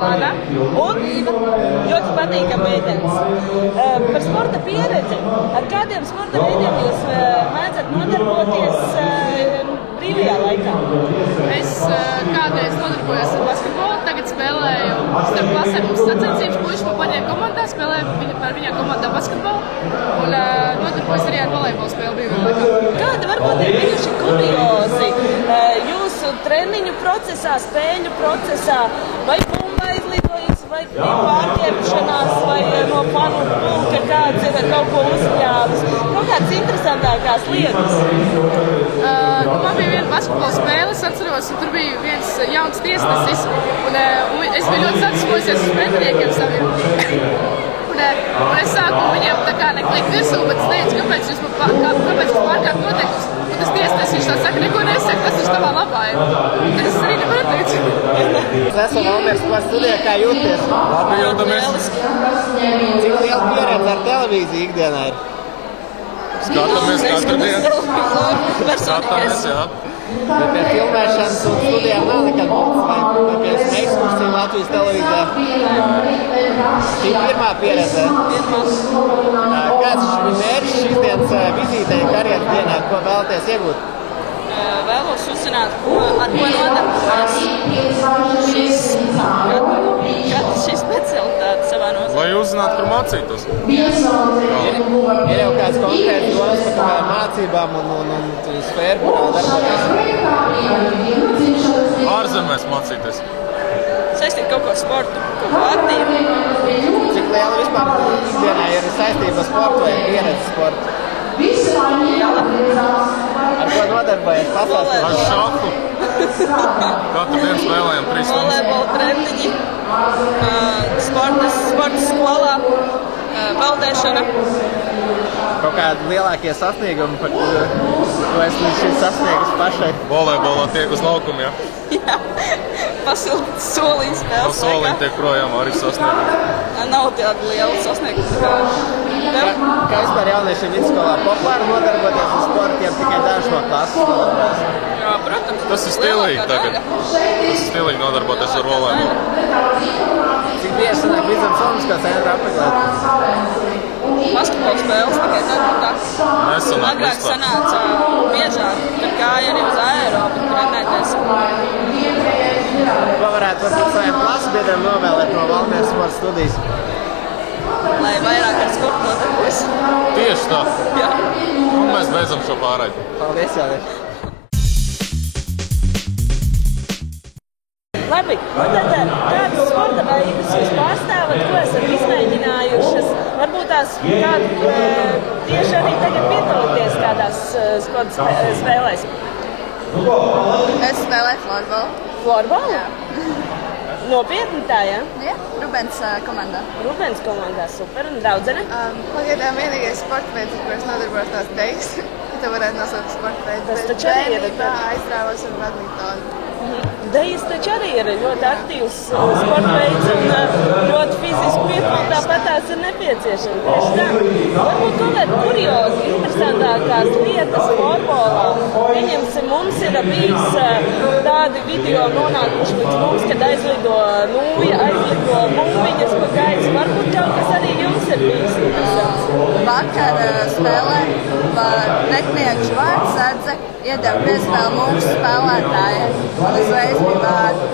plānā. Un ļoti patīkam meitenes. Par sporta pieredzi. Ar kādiem sporta veidiem jūs mēdzat nodarboties brīvajā laikā? Es kādreiz nodarbojos ar basketbolu, tagad spēlēju starp klasēm mums sacensības, puiši pa paņēma komandā, spēlēju par viņā komandā basketbolu un nodarbojos arī ar volejbolu spēli brīvajā laikā. Kāda varbūt ir bijuši kuriozi jūsu treniņu procesā, spēļu procesā, vai bumba izlidojas, vai pārķeršanās, vai no fanu pulka kāds ir kaut ko uzņēmis? Kaut kādas interesantākās lietas? Man bija viena basketbola spēle, es atceros, un tur bija viens jauns tiesnesis, un es biju ļoti satisfojusies uz pretiniekiem saviem. Un es sāku viņiem tā kā neklikt virsū, bet es teicu, kāpēc jūs pārkāpt noteikumus. Un tas tiesnesis, viņš tā saka, neko nesaka, tas viņš tavā labā ir. Tad es arī nevaru teikt. Mēs esam Valmieras sporta studijā, kā jūties? Labi jūtamies. Cik liela pieredze ar televīziju ikdienā ir? Skatāmies katru dienu. Skatāmies, jā. Bet pie filmēšanas un studijām nav nekad būtis, vai pie ekskursiju Latvijas televīzijā? Šī pirmā pieredze. Kāds ir mērķis šīs dienas vizītei karjeras dienā, ko vēlaties iegūt? Vēlos uzzināt, ar ko nodarbojas šī specialitāte savā nozīmē. Lai uzzinātu, kur mācītos. Ir jau kāds konkrēts domas par kādām mācībām un sfēru, kurā darboties? Ārzemēs mācīties. Saistīt kaut ko sportu, kaut ko aktīvu. Cik liela vispār ikdienā ir saistība sportu vai pieredze sportu? Ar ko nodarbojas? Pastāstīt. Ar šahu. Katru dienu spēlējam 3 stundas. Volejbola treniņi, sporta skolā, peldēšana. Kaut kādi lielākie sasniegumi, par ko es līdz šim sasniegus pašai? Volejbolā tiek uz laukumu, jā. Jā, pasilti soliņu spēles. Pa soliņu tiek projām arī sasniegumi. Nav tāda liela sasnieguma. Kā vispār jauniešiem vidusskolā populāri nodarboties ar sportiem, tikai daži no klases nodarbojas? Jā, protams. Tas ir stilīgi tagad. Tas ir stilīgi nodarboties ar volejbolu. Cik bieži sanāk Vidzemes Olimpiskā centra apmeklēt? Basketbola spēles tikai tad, tā. Nesanāk Agrāk vispār. sanāca biežāk, kad gāja arī uz aerobu trenēties. Ko varētu varbūt saviem klasbiedriem novēlēt no Valmieras sporta studijas? Lai vairāk ar sportu nodarbojas. Tieši tā. Jā. Un mēs beidzam šo pārraidi. Paldies, jaunieši! Labi, un tad kādas sporta veidus jūs pārstāvat, ko esat izmēģinājušas? Varbūt tās kādu tieši arī tagad piedalīties kādās sporta spēlēs? Es spēlēju florbolu. Florbolu? Jā. Nopietni tā, jā? Jā, Rubens komandā. Rubens komandā, super. Un draudzene? Pagaidām vienīgais sporta veids, ar ko es nodarbojos, tās dejas. To varētu nosaukt sporta veids. Tas taču arī ir tā. Aizrāvos ar badmintonu. Dejas taču arī ir ļoti aktīvs sporta veids un ļoti fiziski piepildi, tāpat tās ir nepieciešama. Tieši tā. Varbūt kaut kādi kuriozi, interesantākās lietas florbolā. Pieņemsim, mums ir bijis tādi video nonākuši līdz mums, kad aizlido nūja, aizlido bumbiņas pa gaisu. Varbūt kaut kas arī jums ir bijis interesants. Vakar spēlē pretinieks Vārtsardze iedeva piespēli mūsu spēlētājiem. Un uzreiz bija vārdi.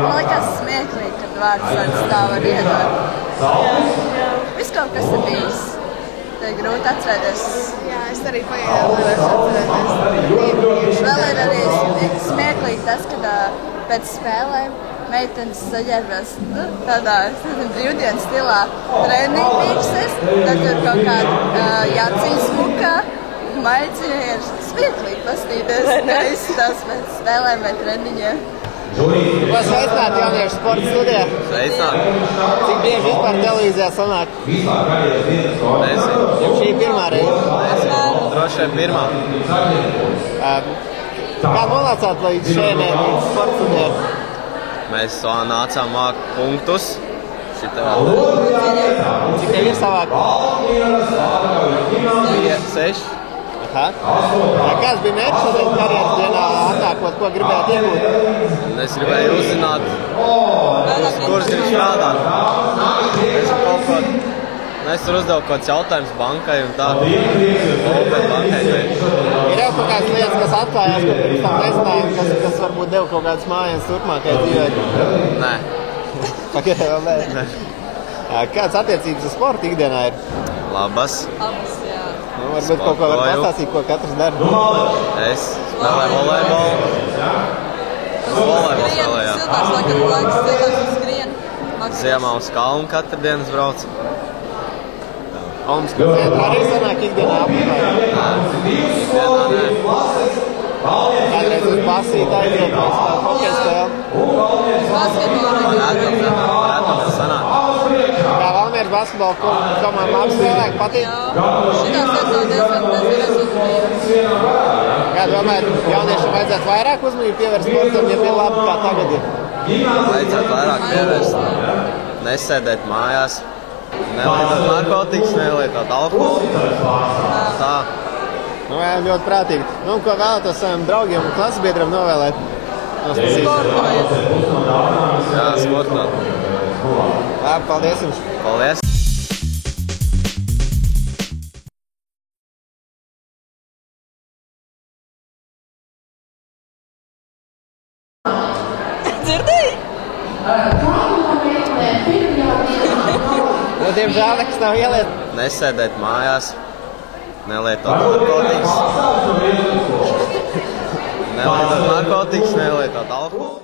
Man likās smieklīgi, kad Vārtsardze tā var iedot. Viss kaut kas ir bijis. Tā ir grūti atcerēties. Jā, es arī pagaidām nevaru atcerēties. Vēl ir arī smieklīgi tas, kad pēc spēlēm meitenes saģērbās tādā brīvdienas stilā treniņbikses, tad tur kaut kāda jāciņa smukā, maiciņa ir smieklīgi pastīties, kā izskatās pēc spēlēm vai treniņiem. Ko sveicināt jauniešu sporta studijā? Sveicināt. Cik bieži vispār televīzijā sanāk? Nezinu. Šī ir pirmā reize. Droši vien pirmā. Kā nonācāt līdz šeit sporta studijā? Mēs nācām mākt punktus. Cik tev ir savāk? 6. Kāds bija mērķis šodien karjeras dienā atnākt pasākot, ko gribējāt iegūt? Es gribēju uzzināt, kurš grib strādāt. Es tur uzdevu kaut kāds jautājums bankai un tā. Open bankai. Ir jau kaut kādas lietas, kas atklājās, ko pirms tam nezināju, kas varbūt deva kaut kādas mājas turpmākajai dzīvē? Nē. Pagaidām vēl nē. Kādas attiecības ar sportu ikdienā ir? Labas. Abas, jā. Nu, varbūt kaut ko var pastāstīt, ko katrs dara. Es spēlēju volejbolu. Volejbolu spēlēju, jā. Silvārs laikam laiks, cilvēks skrien. Ziemā uz kalnu katru dienu es braucu. Olimpiskā centrā arī sanāk ikdienā apmeklēt? Ikdienā nē. Kādreiz uz basīti aiziet vai kā hokeja spēle? Rētam sanāk. Kā Valmieras basketbola komanda labs cilvēki patīk? Šitā sezonā diezgan uzmanību. Kā domājat, jauniešiem vajadzētu vairāk uzmanību pievērst sportam, ja bija labi kā tagad ir? Vajadzētu vairāk pievērst. Nesēdēt mājās. Nelietot narkotikas, nelietot alkoholu. Tā. Nu, jā, ļoti prātīgi. Nu, ko vēlētos saviem draugiem un klasbiedram novēlēt? Sportojiet. Jā, sportot. Labi, paldies jums. Paldies. Dzirdēji? Nu, diemžēl nekas nav ieliet. Nesēdēt mājās. Nelietot narkotikas. Nelietot narkotikas, nelietot alkoholu.